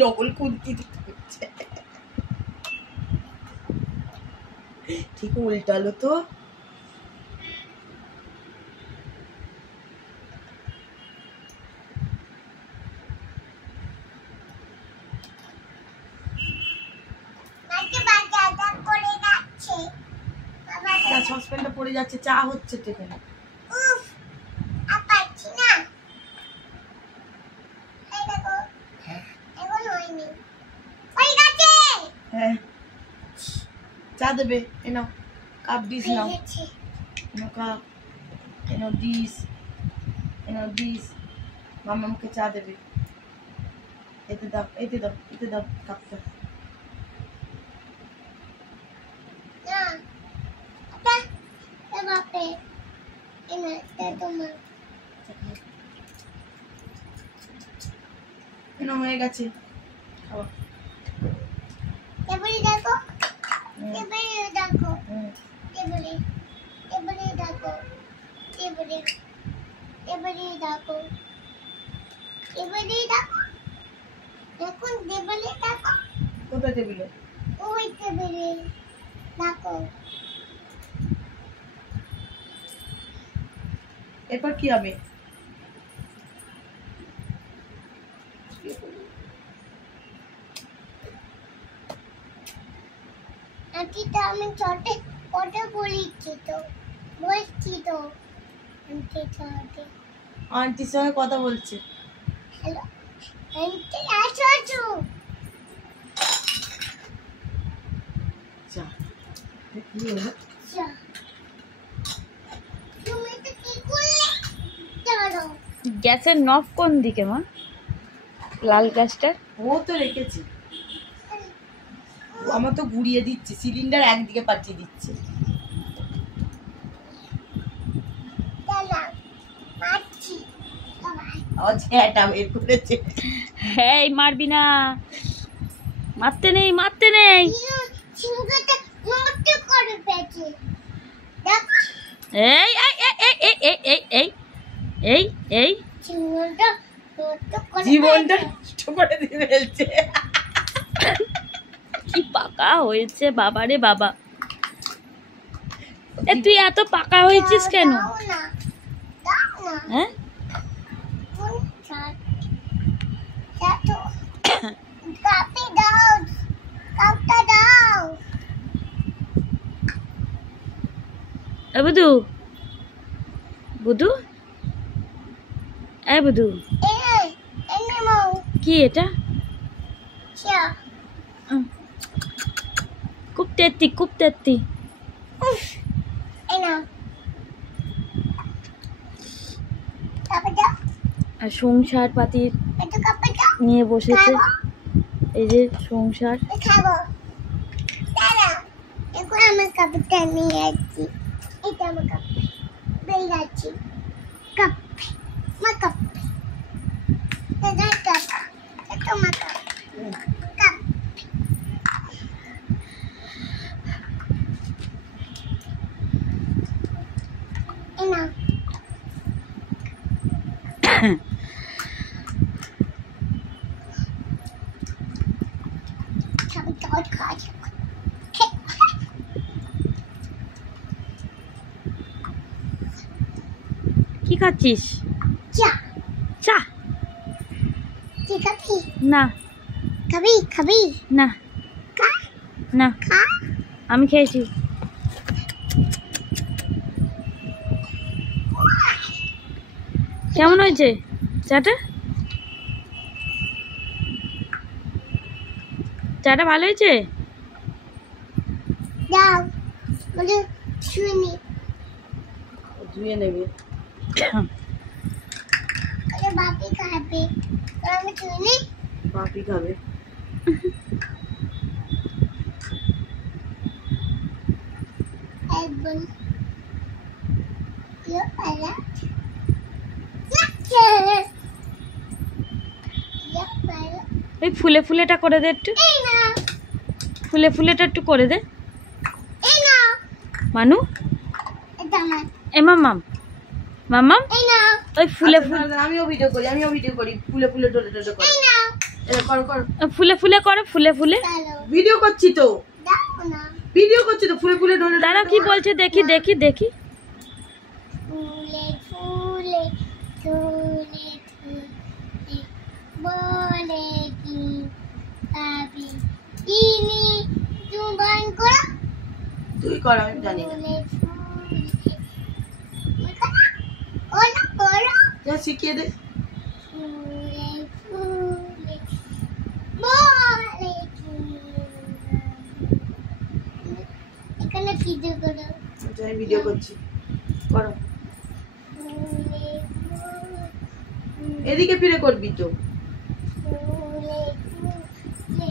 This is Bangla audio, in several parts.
ডবল কুন্তি দিতে হচ্ছে। ঠিক উল্টালো তো। সসপ্যানটা পড়ে যাচ্ছে, চা হচ্ছে তো এখানে। হ্যাঁ চা দেবে, এনো কাপ ডিস নাও, এনো কাপ, এনো ডিস, এনো ডিস। মামাকে চা দেবে, এতে দাও, এতে দাও, এতে দাও কাপটা। এনো হয়ে গেছে খাওয়া। টেবিলে দেখো, টেবিলে দেখো, টেবিলে, টেবিলে দেখো, টেবিলে, টেবিলে দেখো, টেবিলে দেখো। দেখুন টেবিলে দেখো। কোথায় টেবিলে? ওই টেবিলে দেখো। এরপর কি হবে? আন্টিটা আমি ছোটে কথা বলছি তো, বলছি তো আন্টি ছোটে। আন্টির সঙ্গে কথা বলছে। হ্যালো আন্টি, আসো আসো। চা কি হলো? চা তুমি তো কি করলে? চলো। গ্যাসের নব কোন দিকে মা? লাল গ্যাসটা ও তো রেখেছি, আমার তো ঘুরিয়ে দিচ্ছে, সিলিন্ডার একদিকে পাঠিয়ে দিচ্ছে। চলো মাছি আওয়াজ হ্যাঁটা বের করেছে। হ্যাঁ মারবি না, মারতে নেই, মারতে নেই। সিংহটা নষ্ট করে ফেলেছে। দেখ এই এই এই এই এই এই এই এই এই সিংহটা নষ্ট করে জীবনটা নষ্ট করে দিয়ে ফেলছে। কি পাকা হয়েছে বাবা রে বাবা। এ তুই এত পাকা হয়েছিস কেন? দাও না, দাও না। হ্যাঁ কোন চাট? চাটো কাপে দাও, কাপটা দাও। এ বুধু, বুধু, এ বুধু, এনে এনে মাও কি এটা? চা। খুব তেত্তি, খুব তেত্তি। এনা কাপে দাও, আর সংসার পাতির একটু কাপে দাও। নিয়ে বসেছে। খাবো, এই যে সংসার। খাবো। দাদা এখন আমার কাপটা নিয়ে যাচ্ছি। এটা আমার কাপ, বেরিয়ে যাচ্ছি। কাপ, আমার কাপ, দাদা কাপ, এটা আমার কাপ, কাপ। এনা খাবি দাও, খাওয়া যাবে। কি খাচ্ছিস? চা। চা? তুই খাবি? না খাবি খাবি? না খা না, খা। আমি খেয়েছি। কেমন হয়েছে চাটা? চাটা ভালো হয়েছে? দাও বলে শুনি, ধুয়ে নেবে। বলে বাপি খাবে, আমি শুনি। বাপি খাবে। একদম ইয়ে পালা ওই ফুলে ফুলেটা করে দে একটু, ফুলে ফুলেটা একটু করে দে মানু। এ মামাম, মামাম ওই ফুলে ফুলে। আমিও ভিডিও করি, আমিও ভিডিও করি, ফুলে ফুলে ডলে ডলে করি। কর কর, ফুলে ফুলে করো, ফুলে ফুলে। চলো ভিডিও করছি তো, দাও না ভিডিও করছি তো, ফুলে ফুলে ডলে দাঁড়াও কি বলছে দেখি দেখি দেখি। ফুলে ফুলে ফুলে ফুলে বলে কি পাবি ইনি জুবান করো তুই কর, আমি জানি না। ফুলে ফুলে করো করো যা শিখিয়ে দে। ফুলে ফুলে বলে কি এখানে ভিডিও করো আচ্ছা, আমি ভিডিও করছি, করো। ফুলে ফুলে এদিকে ফিরে করবি তো। ফুলে ফুলে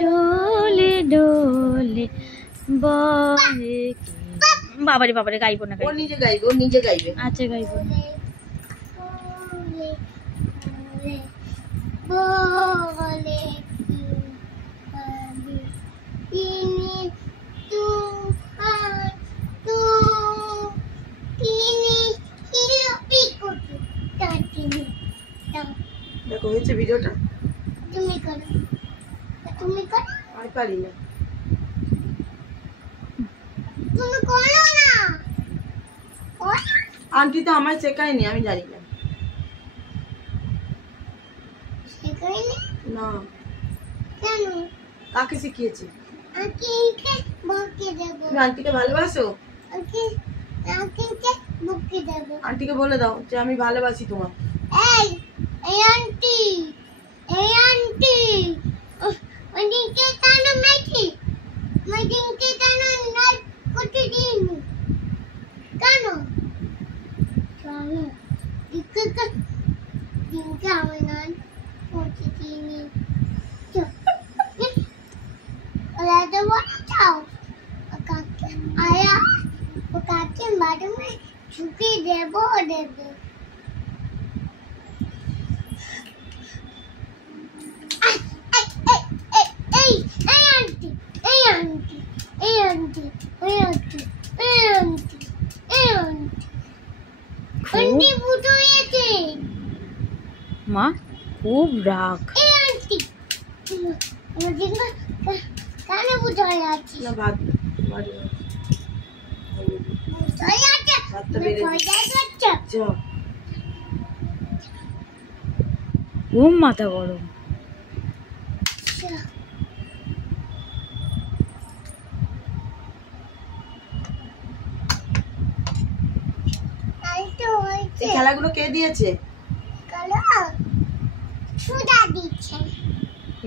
ডোলে ডোলে বলে কি। বাবারে বাবারে, গাইবো না ও গাইবো। নিজে গাইবে, ও নিজে গাইবে। আচ্ছা গাইবো না। ফুলে ফুলে বলে কি পাবি ইনি তুফান তিনি হিলপি কুটু তাতিনি দাও দেখো হয়েছে ভিডিওটা। তুমি করো আমি পারি না। তুমি করো না করো আন্টি তো আমায় শেখায়নি, আমি জানি না। সেখানে না, কেন কাকে শিখিয়েছি? আকিকে বকে দেবো তুমি আন্টিকে ভালোবাসো? আকিকে বকে দেবো আন্টিকে বলে দাও যে আমি ভালোবাসি তোমার। এই আন্টি ওদিকে কেন মেখি ওদিকে কেন নাল করতে দিইনি কেন চলো দিনকে আমার নাল করতে দিইনি ওরা তো বলে চাও কাকে আয়া ও কাকে মারমে ঝুঁকি দেবো দেবে মা খুব রাগ। কানে বুঝাই আছে না, ভাত বাড়ি বুঝাই আছে ভাতটা বেড়ে বুঝাই আছে যা। খুব মাথা গরম। এই খেলাগুলো কে দিয়েছে?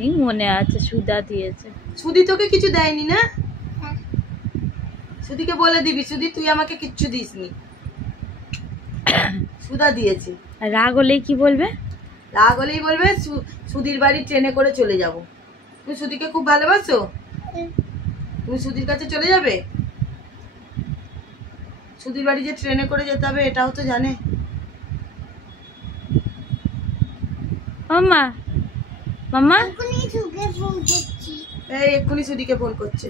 এই মনে আছে সুধা দিয়েছে। সুধি তোকে কিছু দেয়নি না? সুধিকে বলে দিবি, সুধি তুই আমাকে কিচ্ছু দিসনি, সুধা দিয়েছে। আর রাগ হলেই কি বলবে? রাগ হলেই বলবে সুধির বাড়ি ট্রেনে করে চলে যাব। তুমি সুধিকে খুব ভালোবাসো, তুমি সুধির কাছে চলে যাবে? সুধির বাড়ি যে ট্রেনে করে যেতে হবে এটাও তো জানে। মাম্মা মাম্মা এই এক্ষুনি সুধিকে ফোন করছে।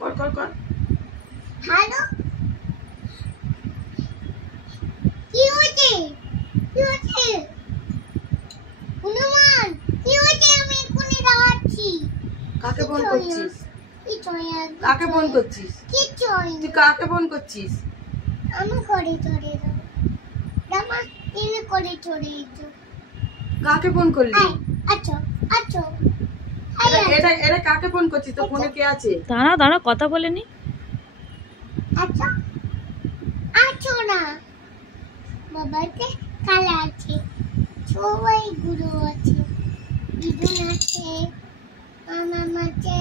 কর কর কর। হ্যালো কি হয়েছে হনুমান কি হয়েছে আমি এক্ষুনি দাঁড়াচ্ছি কাকে ফোন করছিস? কাকে ফোন করছিস? কিচ্ছু তুই কাকে ফোন করছিস? আমি করে চড়ে রামা তুমি করে চড়ে এসো কাকে ফোন করলি? আচ্ছা আচ্ছা এটা এটা কাকে ফোন করছিস? তো ফোনে কে আছে? দাঁড়া দাঁড়া কথা বলে নি। আচ্ছা আচ্ছা না বাবাকে কালা আছে সবাই গুরু আছে দিদুন আছে মামা আছে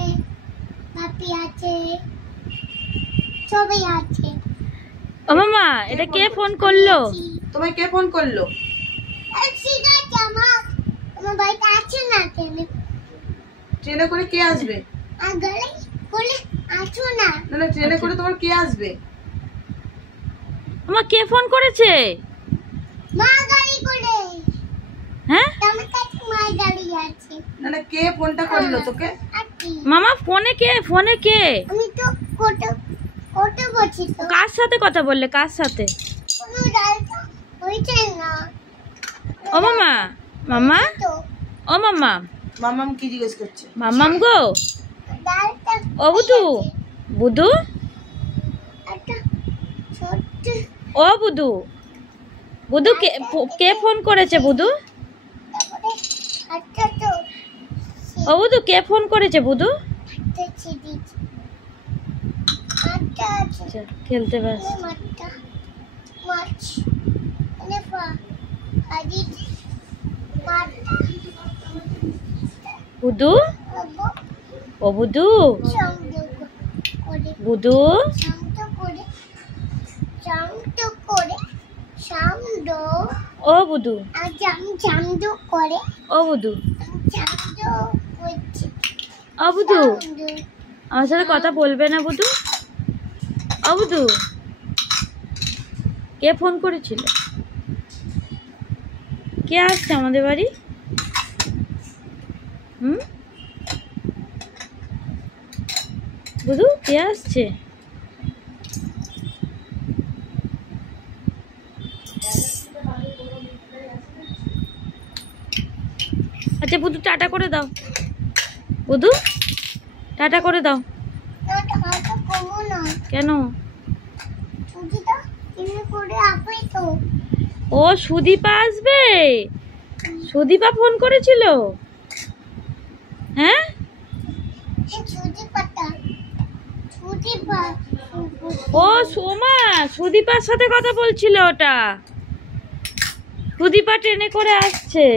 পাপি আছে সবাই আছে। ও মামা এটা কে ফোন করলো? তোমায় কে ফোন করলো? ঠিক আছে আমার বাড়িতে আছে না ট্রেনে করে কে আসবে? আর গলে বলে আছো না না না, ট্রেনে করে তোমার কে আসবে? মামা কে ফোন করেছে? মা গাড়ি করে হ্যাঁ আমার কাছে মা গাড়ি আছে। না না, কে ফোনটা করলো তোকে? মামা ফোনে কে? ফোনে কে? আমি তো কোটো কোটো বলছি তো কার সাথে কথা বললে? কার সাথে? কোনো ডাল তো ওইটা না ও মামা, মামা, তো ও মামা, মামাম কি জিজ্ঞেস করছে? মামাম গো, ডালটা ও বুদু, বুদু, একটা ছোট্ট ও বুদু, বুদু কে ফোন করেছে বুদু? তারপরে একটা তো ও বুদু কে ফোন করেছে বুদু? একটা চিড়ি আটটা আছে চল, খেলতে ব্যস্ত। মাছটা মাছ এনে পা আদি মাছটা বুদু, বাবা ও বুদু, শান্ত করে বুদু, শান্ত করে শান্ত করে শান্ত ও বুদু, আর শান্ত করে ও বুদু, শান্ত করছে ও বুদু, শান্ত আমার সাথে কথা বলবে না বুদু? ও বুদু, কে ফোন করেছিল? কে আসছে আমাদের বাড়ি? হুম, বুদু কে আসছে? আচ্ছা বুদু টাটা করে দাও, বুদু টাটা করে দাও। না টাকাটা কমো না কেন? ছুটিটা এমনি করে আপনি তো ও সুদীপা আসবে, সুদীপা ফোন করেছিল। হ্যাঁ, ছুটি পাতা ছুটি পা ও সোমা সুদীপার সাথে কথা বলছিল। ওটা সুদীপা ট্রেনে করে আসছে।